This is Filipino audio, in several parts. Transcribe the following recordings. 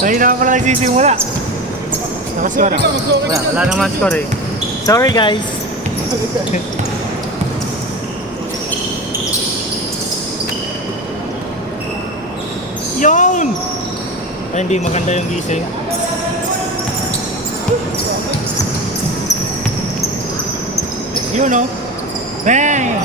Kanina pa pala nagsisimula. Nakascore na. Wala naman score eh. Sorry guys. Yun! Ay, hindi maganda yung gising. Yun o. Bang!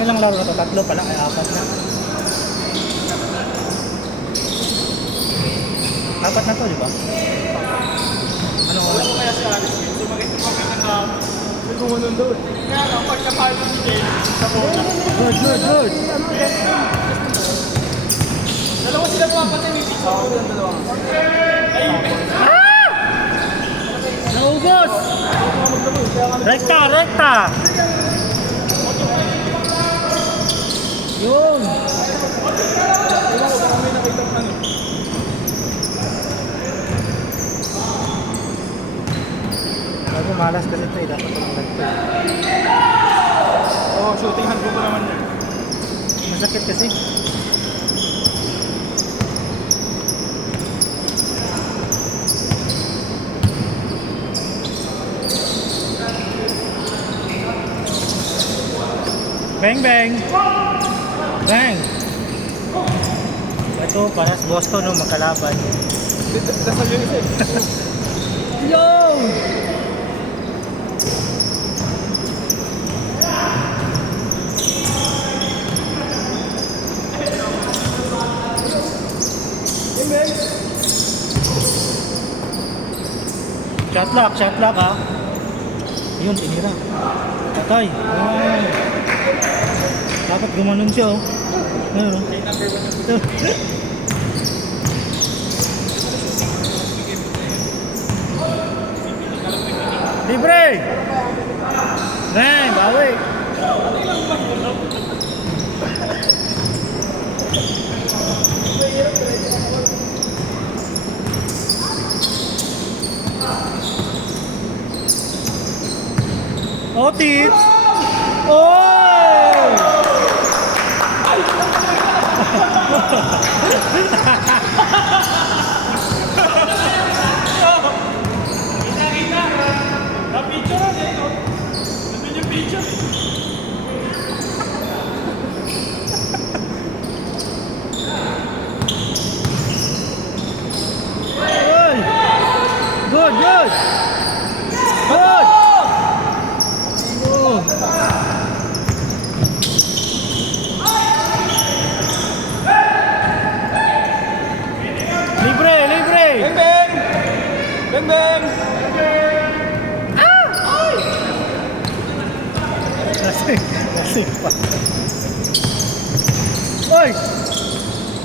Ilang laro na to? Tatlo pala, ay apat na. Apat na to, di ba? Ano oras? Ano kaya si Alice yun? Sumakit na may gumanon doon. Kaya lang, pagkapalo si Jay sa bola. Good, good, good. Dalawa sila papatay, may pizza ko ng dalawa. Ah! Naubos! Rekta, rekta! Yun! Bago malas kasi ito eh, dapat tumangkad ito eh. Oo, shooting hand ko pa naman eh. Masakit kasi. Bang bang! Bang! Ito, paras Boston no, magkalaban. Dasal yun isa eh. Yo! Shot lock ha. Yun, tinira. Patay. Wow. Dapat gumanon siya oh. Ano? Libre! Neng, bawi! Oh, tips! Oh! Kita. Na-picture na eh, no? Nandun yung picture. Good! Good, good! Good! Oh! Libre, libre! Bang bang! Bang bang! Ah! Ay! Lasing pa. Oy!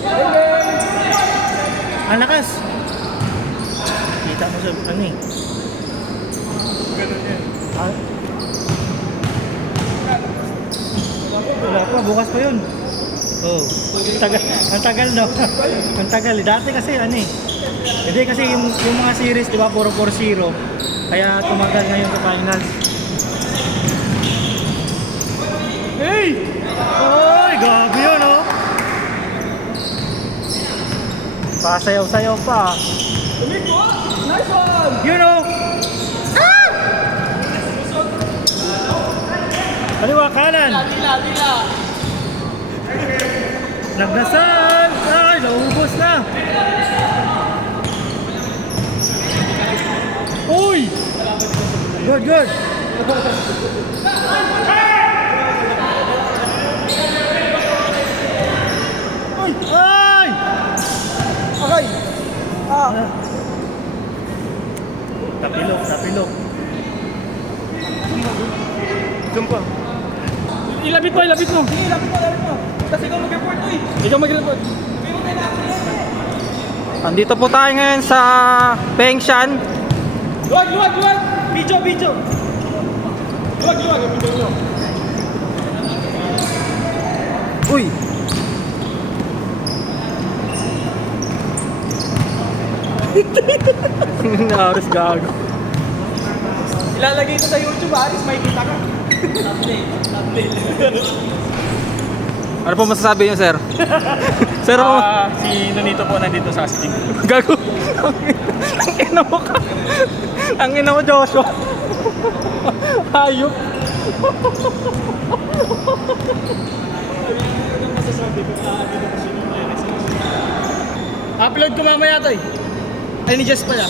Bang bang! Ang lakas! Kita mo sa ano eh. Ganun yan. Ah? Wala pa, bukas pa yun. Oh, ang tagal no. Ang tagal. Dati kasi ano eh. Hindi kasi yung mga series, di ba, puro 4-0. Kaya tumagal ngayon sa finals. Hey! Oy, gabi yun oh. Pasayaw-sayaw pa. Tumiko! Nice one! You know. Ah! Kaliwa kanan. Tila. Nagdasal! Ay, naubos na! Uy! Good, good! Uy! Ay! Okay! Ah! Tapilok. Jump pa. Ilabit mo. Sige, ilabit mo. Kasi ikaw mag-report to eh. Ikaw mag-report. Andito po tayo ngayon sa Fengshan. Luwag! Video! Luwag! Video. Uy! Naaris gago. Ilalagay ko sa YouTube, Aris, may kita ka. Ano po masasabi niyo, sir? Sir, ano? Si Nonito po nandito sa Asijing. Gago. Ang ina mo ka. Ang ina mo, Joshua. Hayop. Upload ko mamaya to eh. Ay, ni Jess pala.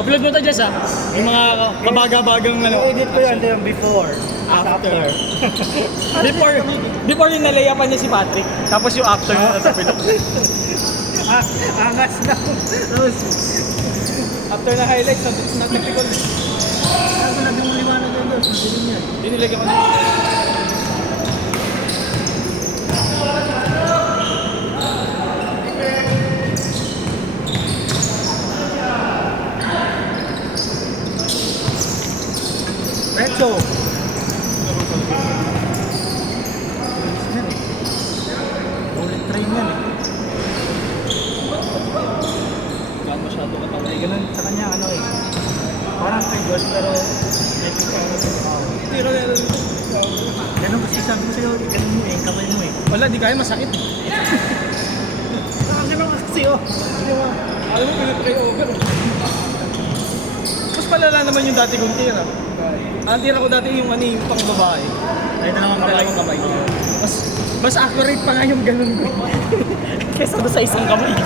Upload mo to, Jess ha. Yung mga kabaga-bagang ano. Edit ko yan, ito yung before, after. Before yung nalayapan niya si Patrick. Tapos yung after na sa Pilok. Angas na. After na highlights, na typical. Ako na yung liwanag doon, madilim yan. Dinilagyan ko na. Retso. Bullet train yan eh. Gano'n masyado katawag. Ganun sa kanya ano eh. Parang kay Josh pero medyo parang Tiro na yun. ganun kasi sabi ko sa'yo, ganun mo eh, yung kamay mo eh. Wala, di kaya masakit. Ganun kasi oh. Di ba? Alam mo, pinag-try over. Mas palala naman yung dati kong tira. Ang tira ko dati yung ano yung pang babae. Ay, Dalawang kamay. Mas accurate pa nga yung ganun ko. Kesa doon sa isang kamay.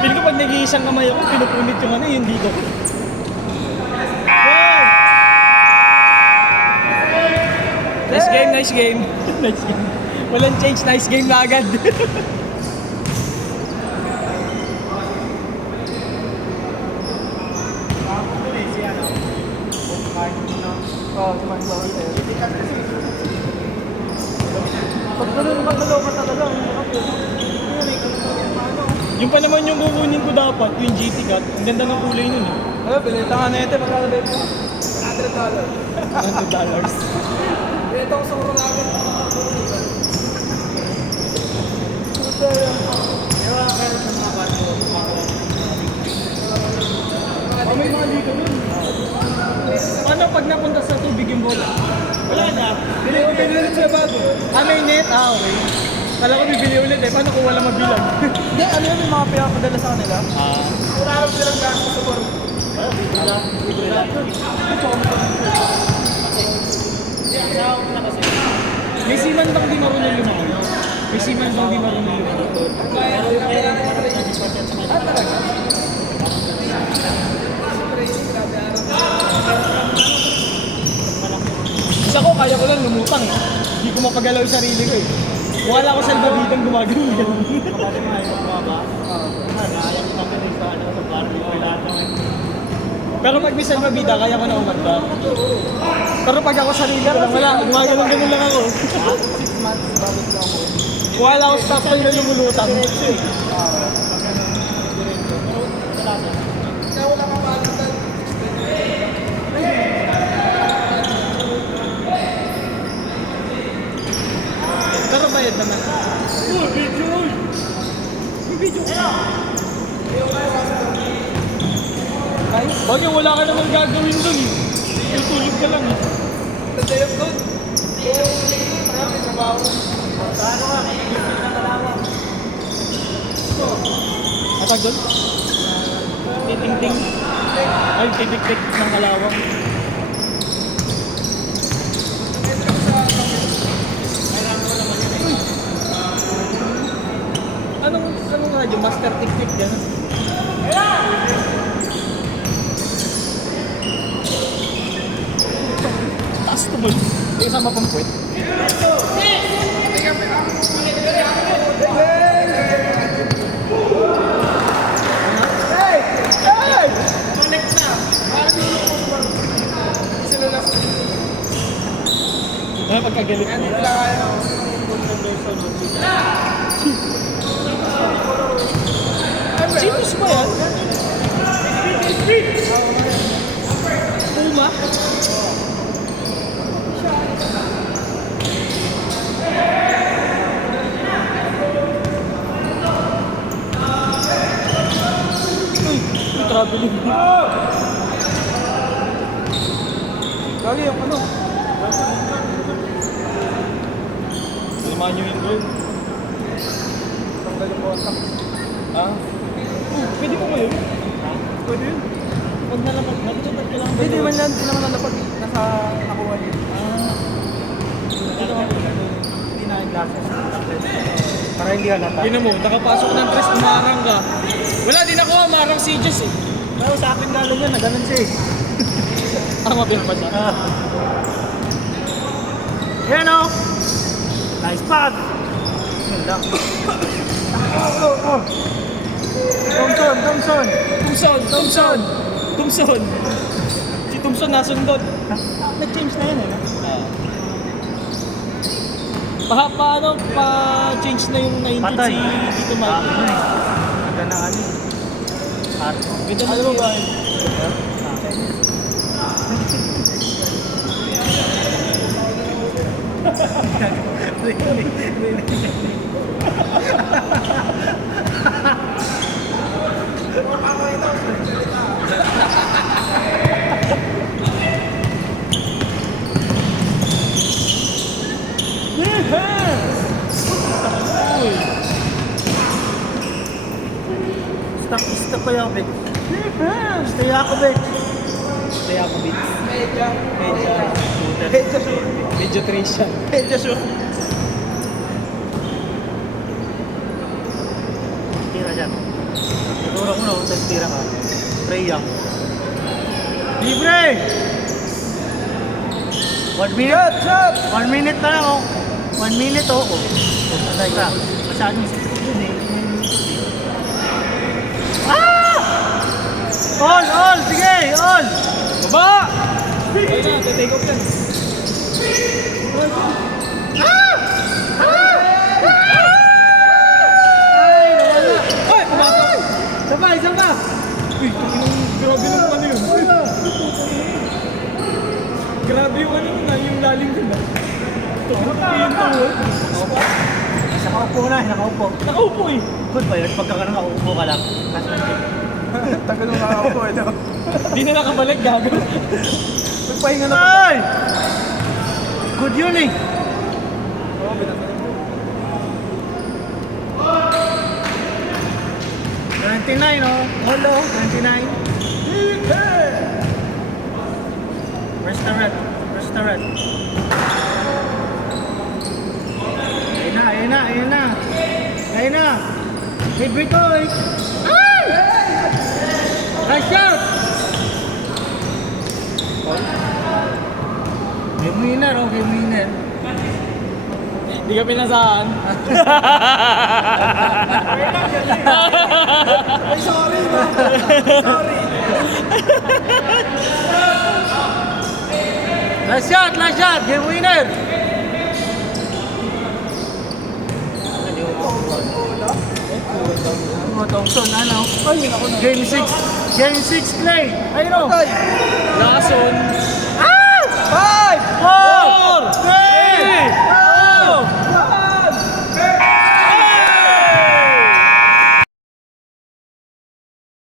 Pili ko pag nag-iisang kamay ako, pinupunit yung ano, yung dito ko. Wow! Nice game, nice game. Nice game. Walang change, nice game na agad. Oh, kumain ba ako? Pag magdalaw ka talaga, yung pa naman yung kukunin ko dapat, yung GT cut, ang ganda ng kulay nun eh. Ano, pinita nga na ito, magkano ba ito? $100. $100. Pinita ko sa uro namin. May mga dito nun. Paano pag napunta sa tubig yung bola? Wala na. Bili ulit siya bago. May net? Okay. Kala ko bibili ulit eh. Paano kung wala mabilang? Hindi, ano yun yung mga pinapadala sa kanila? Wala rin silang gasto sa bar. May siman bang di marunong lumangoy? May siman bang di marunong lumangoy? Talaga? Isa ko, kaya ko lang lumutang eh. Hindi ko mapagalaw yung sarili ko eh. Wala ko salbabidang gumagano yan. Pero pag may salbabida, kaya ko na umanda. Pero pag ako sarili ko lang, wala. Gumagano lang ako. 6 months, babot lang ako. Wala ako stop ko yung lumulutang. Kaya wala kang balitan. Pero bayad naman. Video! Video ka! Ay, bagay wala ka naman gagawin dun eh. Tutulog ka lang eh. Tatayap dun. Maraming trabaho. Paano ka? Iisip na kalawang. Atag dun? Titing-ting. Ay, titik-tik ng kalawang. Anong radyo? Master Tik-Tik yan. Taas tumal. May kasama pang puwet. Connect na! Ano pagkagalit mo? Cheetos ba yan? Puma? traveling. Gagi yung ano? Limahan nyo yung girl. Tanggal yung kontak. Ha? Pwede mo ngayon? Pwede yun. Huwag nalapag. Nakitsutat ka lang. Hindi man yan. Hindi naman nalapag. Nasa nakuha yun. Hindi na yung glasses. Para hindi halata. Yun mo, nakapasok ng dress, umarang ka. Wala, di nakuha. Umarang si Jess eh. Pero sa akin galing yan, nagalan siya eh. Ang mabiyang pa siya. Yan o! Nice pass! Ganda. Thompson! Thompson! Si Thompson nasundot. Nag-change na yan eh. Pa-change na yung 90 Patay. si Tito Mike. Ganda na ano eh. Ganda na mo ba? Stuck ko Yakubik. Stay Yakubik. Stay Yakubik. Medyo trace siya. Tira dyan. Siguro ko no, tapos tira ka. Trey Young. Libre! 1 minute. 1 minute na lang oh. 1 minute oh. Patay ka. Masyadong yun eh. All! Sige! All! Baba! Ayun na, take off yan. Ay! Pumasok! Isa pa! Uy, grabe naman ano yun. Grabe yung ano na, yung lalim yun ah. Nakaupo na, nakaupo. Nakaupo eh. Good ba yun? Pagka nakaupo ka lang. Tagal nung nakaupo ito. Di na nakabalik, gago. Nagpahinga na. Ay! Good yun eh. Oo, binasa yun. 29 oh. Hello, 29. Where's the red? Ayun na. Favorite ko eh. Ay! Nice shot! Game winner oh, game winner. Di ka pinasahan. Ay, sorry no. Sorry. Last shot, game winner. Thompson, ano? Ay, yun ako na. Game 6 play. Ayun o. Lason.